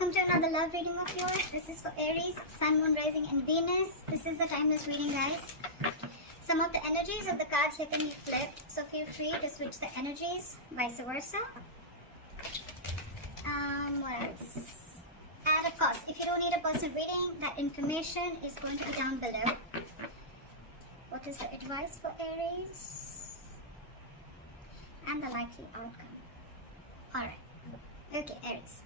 welcome to another love reading of yours. This is for Aries, Sun, Moon, Rising and Venus. This is the timeless reading, guys. Some of the energies of the cards here can be flipped, so feel free to switch the energies, vice versa. What else? And of course, if you don't need a personal reading, that information is going to be down below. What is the advice for Aries? And the likely outcome. Alright. Okay, Aries.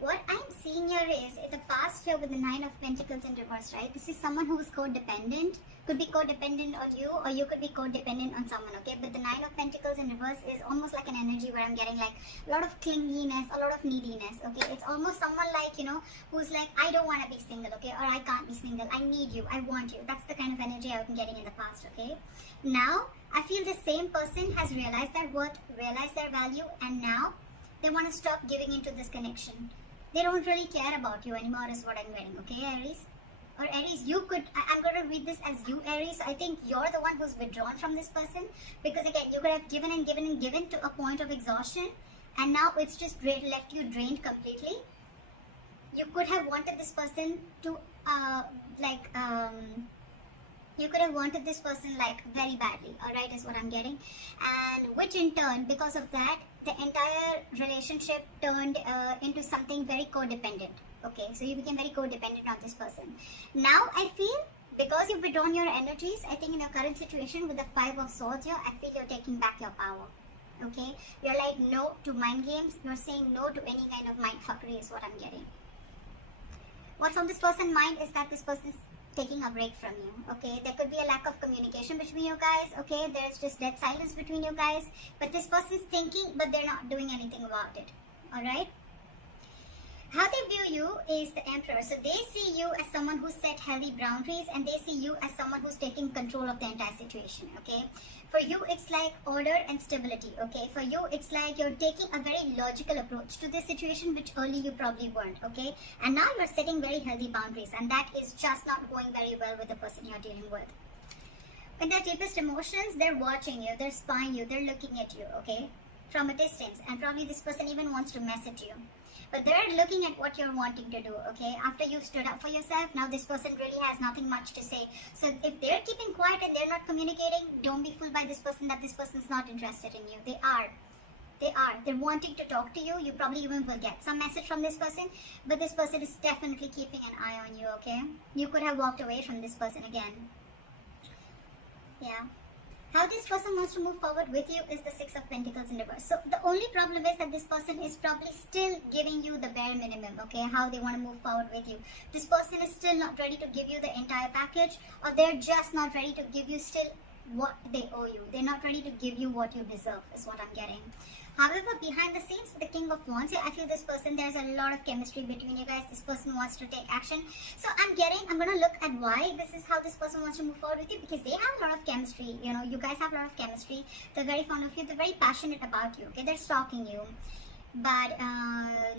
What I'm seeing here is, in the past here with the Nine of Pentacles in reverse, right? This is someone who is codependent. Could be codependent on you, or you could be codependent on someone, okay? But the Nine of Pentacles in reverse is almost like an energy where I'm getting like a lot of clinginess, a lot of neediness, okay? It's almost someone like, you know, who's like, I don't want to be single, okay? Or I can't be single. I need you. I want you. That's the kind of energy I've been getting in the past, okay? Now, I feel the same person has realized their worth, realized their value, and now they want to stop giving into this connection. They don't really care about you anymore is what I'm getting, okay, Aries? Or Aries, you could, I'm going to read this as you, Aries. I think you're the one who's withdrawn from this person. Because again, you could have given and given and given to a point of exhaustion. And now it's just left you drained completely. You could have wanted this person to, you could have wanted this person like very badly, alright, is what I'm getting. And which in turn, because of that, the entire relationship turned into something very codependent. Okay, so you became very codependent on this person. Now I feel, because you've withdrawn your energies, I think in your current situation with the Five of Swords here, I feel you're taking back your power. Okay, you're like no to mind games. You're saying no to any kind of mind fuckery is what I'm getting. What's on this person's mind is that this person is taking a break from you, okay? There could be a lack of communication between you guys, okay? There's just dead silence between you guys, but this person's thinking, but they're not doing anything about it, alright? How they view you is the Emperor. So they see you as someone who set healthy boundaries, and they see you as someone who's taking control of the entire situation, okay? For you, it's like order and stability, okay? For you, it's like you're taking a very logical approach to this situation, which early you probably weren't, okay? And now you're setting very healthy boundaries, and that is just not going very well with the person you're dealing with. In their deepest emotions, they're watching you, they're spying you, they're looking at you, okay? From a distance, and probably this person even wants to message you. But they're looking at what you're wanting to do, okay? After you've stood up for yourself, now this person really has nothing much to say. So if they're keeping quiet and they're not communicating, don't be fooled by this person that this person's not interested in you. They are. They are. They're wanting to talk to you. You probably even will get some message from this person. But this person is definitely keeping an eye on you, okay? You could have walked away from this person again. Yeah. How this person wants to move forward with you is the Six of Pentacles in reverse. So the only problem is that this person is probably still giving you the bare minimum, okay? How they want to move forward with you. This person is still not ready to give you the entire package, or they're just not ready to give you still what they owe you. They're not ready to give you what you deserve is what I'm getting. However, behind the scenes, with the King of Wands here, I feel this person, there's a lot of chemistry between you guys. This person wants to take action. So I'm going to look at why this is how this person wants to move forward with you, because they have a lot of chemistry. You know, you guys have a lot of chemistry. They're very fond of you. They're very passionate about you, okay? They're stalking you. But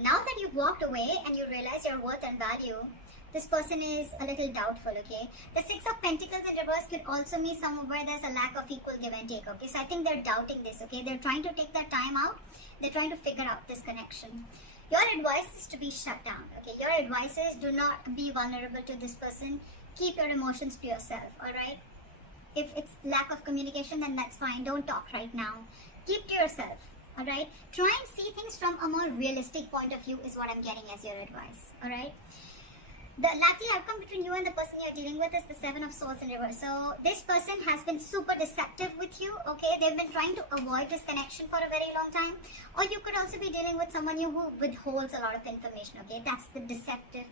now that you've walked away and you realize your worth and value, this person is a little doubtful, okay? The Six of Pentacles in reverse could also mean somewhere where there's a lack of equal give and take, okay? So I think they're doubting this, okay? They're trying to take their time out. They're trying to figure out this connection. Your advice is to be shut down, okay? Your advice is do not be vulnerable to this person. Keep your emotions to yourself, alright? If it's lack of communication, then that's fine. Don't talk right now. Keep to yourself, alright? Try and see things from a more realistic point of view is what I'm getting as your advice, alright? The likely outcome between you and the person you're dealing with is the Seven of Swords in reverse. So this person has been super deceptive with you, okay? They've been trying to avoid this connection for a very long time. Or you could also be dealing with someone who withholds a lot of information, okay? That's the deceptive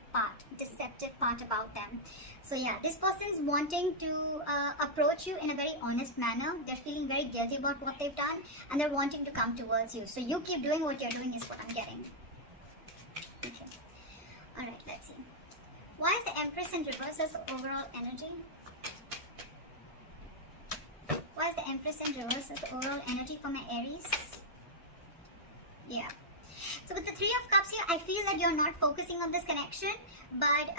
part about them. So yeah, this person is wanting to approach you in a very honest manner. They're feeling very guilty about what they've done, and they're wanting to come towards you. So you keep doing what you're doing is what I'm getting. Okay. Alright, let's see. Why is the Empress in reverse as the overall energy? Why is the Empress in reverse as the overall energy for my Aries? Yeah. So with the Three of Cups here, I feel that you're not focusing on this connection, but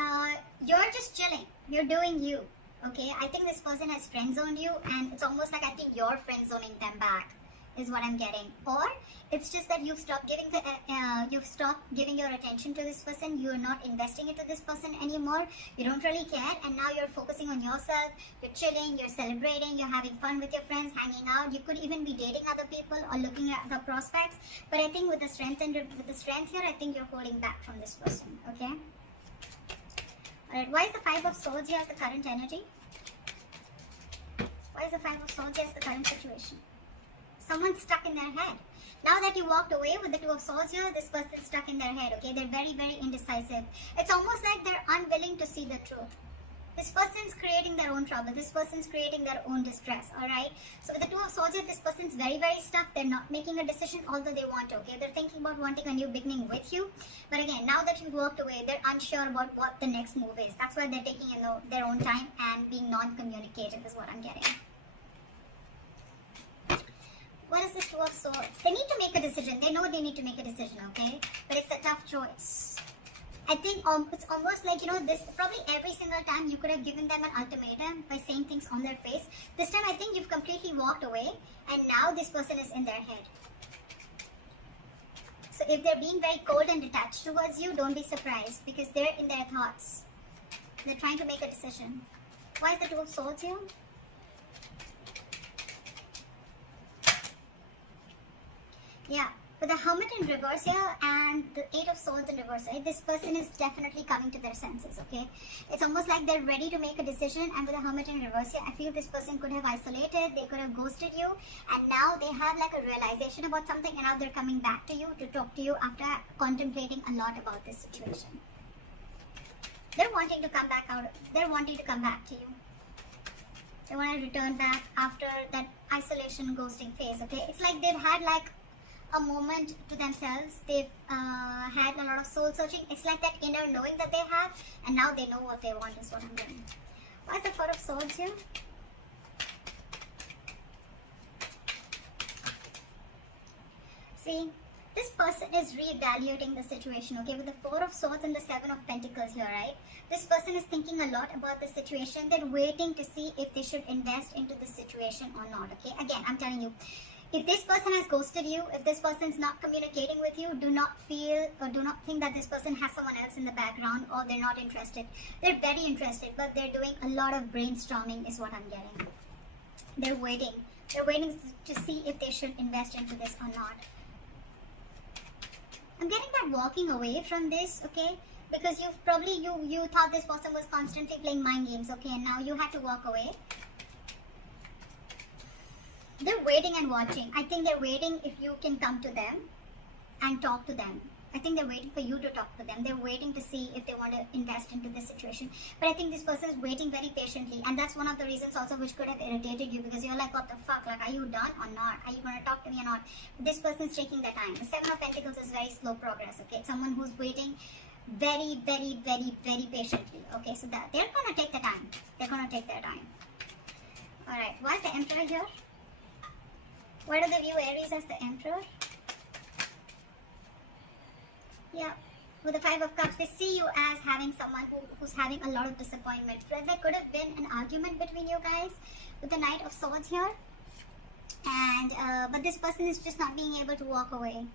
you're just chilling. You're doing you. Okay? I think this person has friend zoned you, and it's almost like I think you're friend zoning them back. is what I'm getting. Or it's just that you've stopped giving your attention to this person. You're not investing into this person anymore. You don't really care, and now you're focusing on yourself. You're chilling, you're celebrating, you're having fun with your friends, hanging out. You could even be dating other people or looking at the prospects. But I think with the strength here, I think you're holding back from this person. Okay. Alright, why is the Five of Swords here as the current energy? Why is the Five of Swords here as the current situation? Someone's stuck in their head. Now that you walked away with the Two of Swords here, this person's stuck in their head, okay? They're very, very indecisive. It's almost like they're unwilling to see the truth. This person's creating their own trouble. This person's creating their own distress, alright? So with the Two of Swords here, this person's very, very stuck. They're not making a decision, although they want to, okay? They're thinking about wanting a new beginning with you. But again, now that you've walked away, they're unsure about what the next move is. That's why they're taking their own time and being non-communicative is what I'm getting. What is this Two of Swords? They need to make a decision. They know they need to make a decision, okay? But it's a tough choice. I think it's almost like, this probably every single time you could have given them an ultimatum by saying things on their face. This time I think you've completely walked away, and now this person is in their head. So if they're being very cold and detached towards you, don't be surprised, because they're in their thoughts. They're trying to make a decision. Why is the Two of Swords here? Yeah, with the Hermit in reverse here and the Eight of Swords in reverse, right? This person is definitely coming to their senses, okay? It's almost like they're ready to make a decision, and with the Hermit in reverse here, I feel this person could have isolated, they could have ghosted you, and now they have like a realization about something, and now they're coming back to you to talk to you after contemplating a lot about this situation. They're wanting to come back out, they're wanting to come back to you. They want to return back after that isolation ghosting phase, okay? It's like they've had like a moment to themselves. They've had a lot of soul searching. It's like that inner knowing that they have, and now they know what they want is what I'm getting. Why is the Four of Swords here? See, this person is reevaluating the situation, okay? With the Four of Swords and the Seven of Pentacles here, right? This person is thinking a lot about the situation. They're waiting to see if they should invest into the situation or not, okay? Again, I'm telling you, if this person has ghosted you, if this person's not communicating with you, do not feel or do not think that this person has someone else in the background or they're not interested. They're very interested, but they're doing a lot of brainstorming is what I'm getting. They're waiting. They're waiting to see if they should invest into this or not. I'm getting that walking away from this, okay? Because you've probably, you thought this person was constantly playing mind games, okay? And now you had to walk away. They're waiting and watching. I think they're waiting if you can come to them and talk to them. I think they're waiting for you to talk to them. They're waiting to see if they want to invest into this situation. But I think this person is waiting very patiently. And that's one of the reasons also which could have irritated you, because you're like, what the fuck? Like, are you done or not? Are you going to talk to me or not? But this person's taking their time. The Seven of Pentacles is very slow progress, okay? It's someone who's waiting very, very, very, very patiently. Okay, so that they're going to take the time. They're going to take their time. Alright, why is the Emperor here? Why do they view Aries as the Emperor? Yeah, with the Five of Cups, they see you as having someone who's having a lot of disappointment. There could have been an argument between you guys with the Knight of Swords here. And, but this person is just not being able to walk away.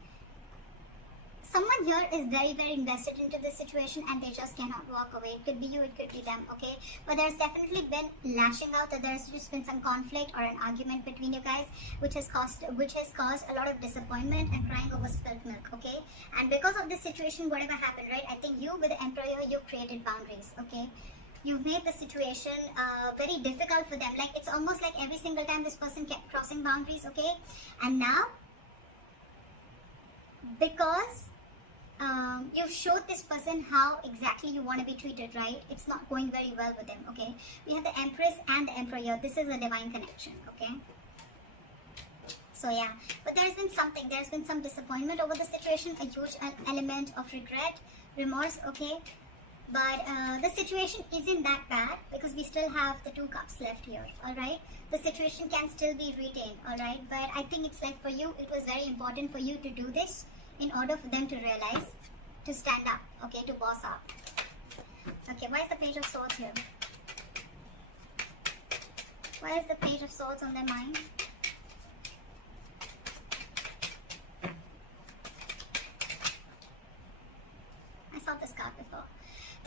Someone here is very, very invested into this situation and they just cannot walk away. It could be you, it could be them, okay? But there's definitely been lashing out, that there's just been some conflict or an argument between you guys, which has caused a lot of disappointment and crying over spilled milk, okay? And because of this situation, whatever happened, right? I think you, with the Emperor, you created boundaries, okay? You've made the situation very difficult for them. Like, it's almost like every single time this person kept crossing boundaries, okay? And now, because you've showed this person how exactly you want to be treated, right? It's not going very well with them, okay? We have the Empress and the Emperor here. This is a divine connection, okay? So yeah, but there's been some disappointment over the situation, a huge element of regret, remorse, okay? But the situation isn't that bad because we still have the Two Cups left here, alright? The situation can still be retained, alright? But I think it's like for you, it was very important for you to do this in order for them to realize, to stand up, okay, to boss up. Okay, why is the Page of Swords here? Why is the Page of Swords on their mind?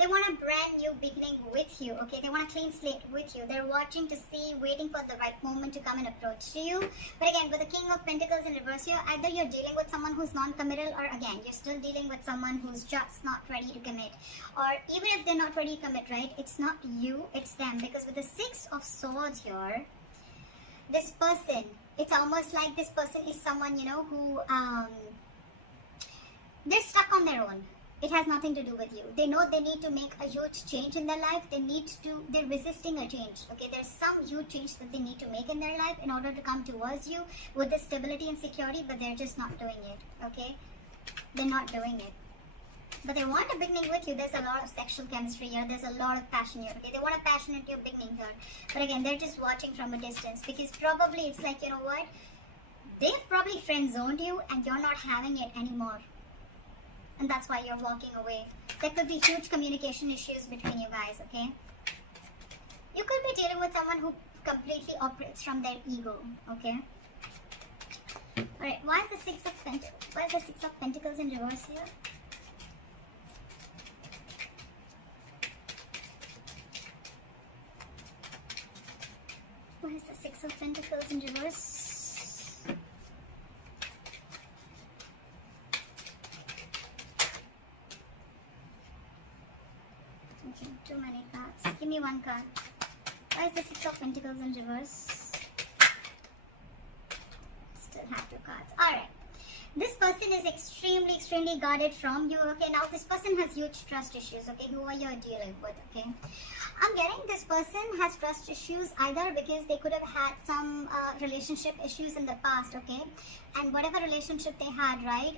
They want a brand new beginning with you, okay? They want a clean slate with you. They're watching to see, waiting for the right moment to come and approach to you. But again, with the King of Pentacles in reverse here, either you're dealing with someone who's non-committal, or again, you're still dealing with someone who's just not ready to commit. Or even if they're not ready to commit, right? It's not you, it's them. Because with the Six of Swords here, this person, it's almost like this person is someone, you know, who, they're stuck on their own. It has nothing to do with you. They know they need to make a huge change in their life. They're resisting a change. Okay, there's some huge change that they need to make in their life in order to come towards you with the stability and security, but they're just not doing it. Okay, they're not doing it. But they want a beginning with you. There's a lot of sexual chemistry here. There's a lot of passion here. Okay, they want a passionate beginning here. But again, they're just watching from a distance, because probably it's like, you know what? They've probably friend zoned you and you're not having it anymore. And that's why you're walking away. There could be huge communication issues between you guys, okay? You could be dealing with someone who completely operates from their ego, okay? Alright, why is the Six of Pentacles in reverse here? Why is the Six of Pentacles in reverse? Okay, too many cards. Give me one card. Why is the Six of Pentacles in reverse? Still have two cards. Alright. This person is extremely guarded from you. Okay, now this person has huge trust issues. Okay, who are you dealing with? Okay, I'm getting this person has trust issues either because they could have had some relationship issues in the past. Okay, and whatever relationship they had, right,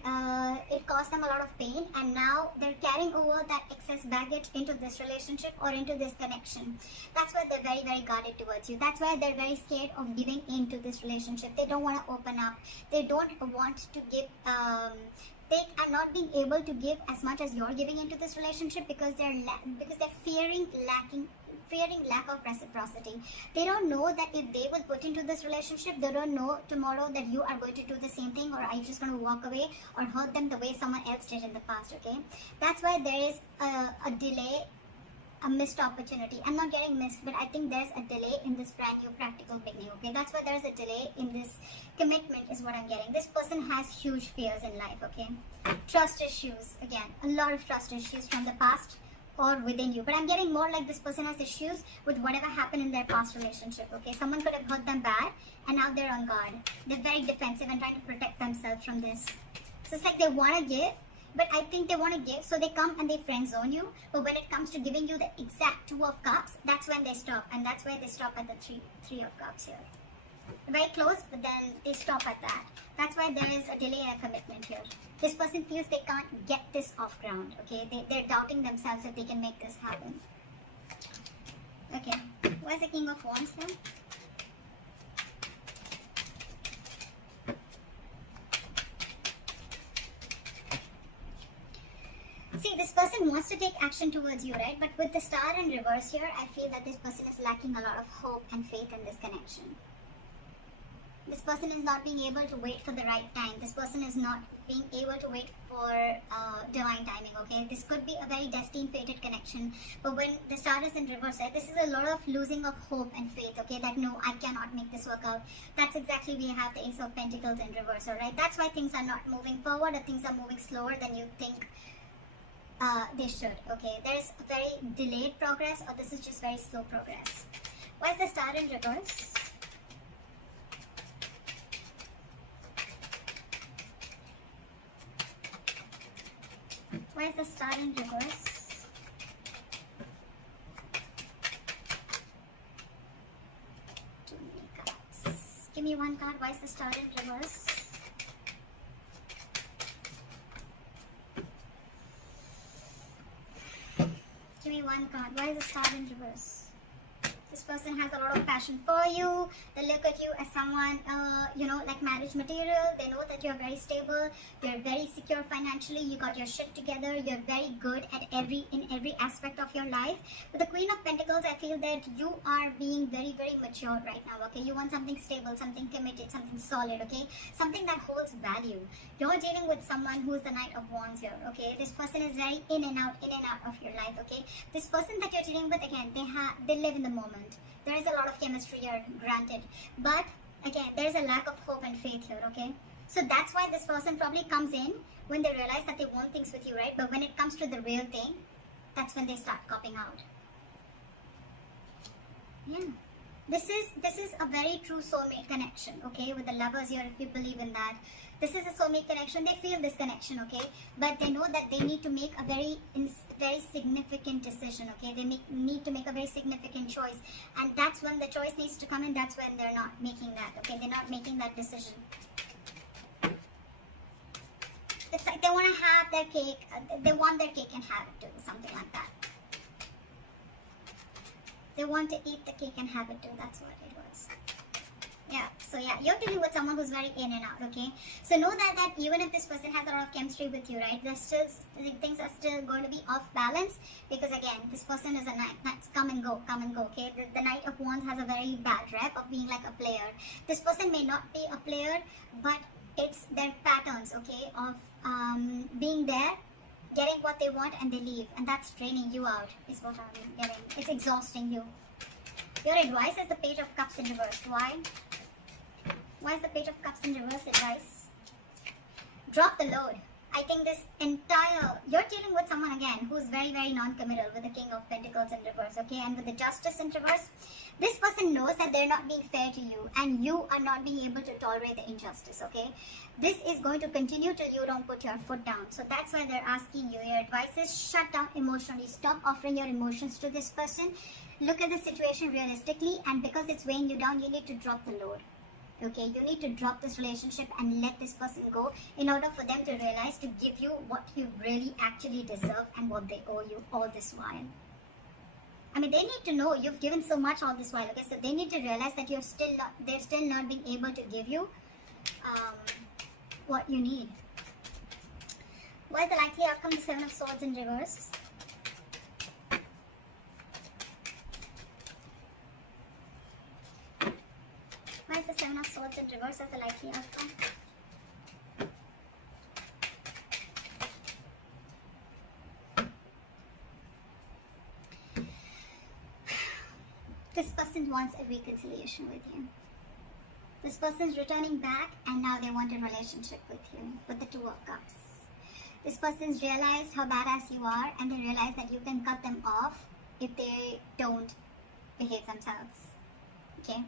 it caused them a lot of pain, and now they're carrying over that excess baggage into this relationship or into this connection. That's why they're very guarded towards you. That's why they're very scared of giving in to this relationship. They don't want to open up. They don't want to give they are not being able to give as much as you're giving into this relationship because they're fearing lack of reciprocity. They don't know that if they will put into this relationship, they don't know tomorrow that you are going to do the same thing, or are you just going to walk away or hurt them the way someone else did in the past. Okay, that's why there is a delay, a missed opportunity. I'm not getting missed, but I think there's a delay in this brand new practical beginning. Okay, that's why there's a delay in this commitment is what I'm getting. This person has huge fears in life. Okay, trust issues, again, a lot of trust issues from the past or within you, but I'm getting more like this person has issues with whatever happened in their past relationship. Okay, someone could have hurt them bad and now they're on guard. They're very defensive and trying to protect themselves from this. So it's like they want to give, but I think they want to give, so they come and they friend zone you. But when it comes to giving you the exact Two of Cups, that's when they stop, and that's why they stop at the three of Cups here. Very close, but then they stop at that. That's why there is a delay in a commitment here. This person feels they can't get this off ground. Okay, they're doubting themselves if they can make this happen. Okay, where's the King of Wands here? See, this person wants to take action towards you, right? But with the Star in reverse here, I feel that this person is lacking a lot of hope and faith in this connection. This person is not being able to wait for the right time. This person is not being able to wait for divine timing, okay? This could be a very destined, fated connection. But when the Star is in reverse, right, this is a lot of losing of hope and faith, okay? That no, I cannot make this work out. That's exactly we have the Ace of Pentacles in reverse, alright? That's why things are not moving forward, or things are moving slower than you think they should. Okay, there's a very delayed progress, or this is just very slow progress. Why is the Star in reverse? Why is the Star in reverse? Too many cards. Give me one card. Why is the Star in reverse? Give me one card. Why is the Star in reverse? This person has a lot of passion for you. They look at you as someone, like marriage material. They know that you're very stable, you're very secure financially, you got your shit together, you're very good at in every aspect of your life. With the Queen of Pentacles, I feel that you are being very, very mature right now, okay? You want something stable, something committed, something solid, okay? Something that holds value. You're dealing with someone who's the Knight of Wands here, okay? This person is very in and out of your life, okay? This person that you're dealing with, again, they live in the moment. There is a lot of chemistry here, granted, but again, there is a lack of hope and faith here, okay? So that's why this person probably comes in when they realize that they want things with you, right? But when it comes to the real thing, that's when they start copping out. Yeah. This is a very true soulmate connection, okay? With the lovers here, if you believe in that. This is a soulmate connection. They feel this connection, okay? But they know that they need to make a very significant decision, okay? They need to make a very significant choice. And that's when the choice needs to come in. That's when they're not making that, okay? They're not making that decision. It's like they want to have their cake. They want their cake and have it too, something like that. They want to eat the cake and have it too. That's what it was. Yeah, so yeah, you're dealing with someone who's very in and out, okay? So know that even if this person has a lot of chemistry with you, right, there's still, things are still going to be off balance, because again, this person is a knight. Knights come and go, okay? The Knight of Wands has a very bad rep of being like a player. This person may not be a player, but it's their patterns, okay, of being there, getting what they want, and they leave, and that's draining you out, is what I'm getting. It's exhausting you. Your advice is the Page of Cups in reverse. Why? Why is the Page of Cups in reverse advice? Drop the load. I think you're dealing with someone again who's very, very non-committal, with the King of Pentacles in reverse, okay? And with the Justice in reverse, this person knows that they're not being fair to you, and you are not being able to tolerate the injustice, okay? This is going to continue till you don't put your foot down. So that's why they're asking you. Your advice is shut down emotionally. Stop offering your emotions to this person. Look at the situation realistically, and because it's weighing you down, you need to drop the load. Okay, you need to drop this relationship and let this person go in order for them to realize to give you what you really actually deserve and what they owe you all this while. I mean, they need to know you've given so much all this while, okay? So they need to realize that they're still not being able to give you what you need. What is the likely outcome? The Seven of Swords in reverse. Why is the Seven of Swords in reverse as the likely outcome? This person wants a reconciliation with you. This person's returning back, and now they want a relationship with you, with the Two of Cups. This person's realized how badass you are, and they realize that you can cut them off if they don't behave themselves. Okay?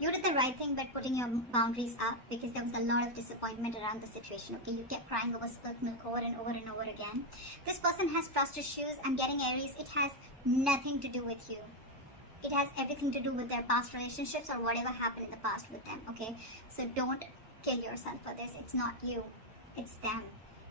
You did the right thing by putting your boundaries up, because there was a lot of disappointment around the situation, okay? You kept crying over spilt milk over and over and over again. This person has trust issues. I'm getting Aries. It has nothing to do with you. It has everything to do with their past relationships or whatever happened in the past with them, okay? So don't kill yourself for this. It's not you. It's them.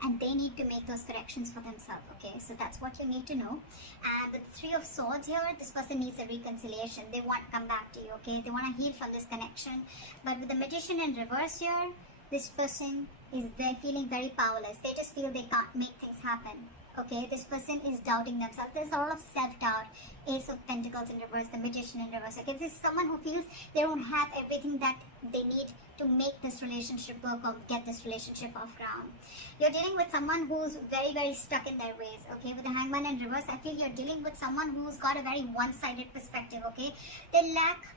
And they need to make those corrections for themselves, okay? So that's what you need to know. And with the Three of Swords here, this person needs a reconciliation. They want to come back to you, okay? They want to heal from this connection. But with the Magician in reverse here, this person is feeling very powerless. They just feel they can't make things happen. Okay, this person is doubting themselves. There's a lot of self-doubt. Ace of Pentacles in reverse, the Magician in reverse. Okay, this is someone who feels they don't have everything that they need to make this relationship work or get this relationship off ground. You're dealing with someone who's very, very stuck in their ways. Okay, with the Hangman in reverse, I feel you're dealing with someone who's got a very one-sided perspective. Okay, they lack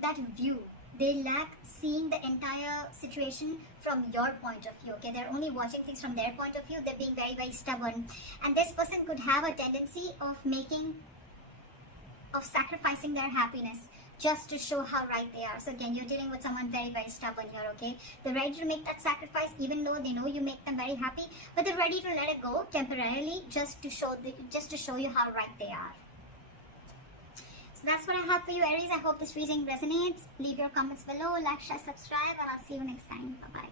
that view. They lack seeing the entire situation from your point of view, okay? They're only watching things from their point of view. They're being very, very stubborn. And this person could have a tendency of sacrificing their happiness just to show how right they are. So again, you're dealing with someone very, very stubborn here, okay? They're ready to make that sacrifice even though they know you make them very happy, but they're ready to let it go temporarily just to show you how right they are. So that's what I have for you, Aries. I hope this reading resonates. Leave your comments below, like, share, subscribe, and I'll see you next time. Bye-bye.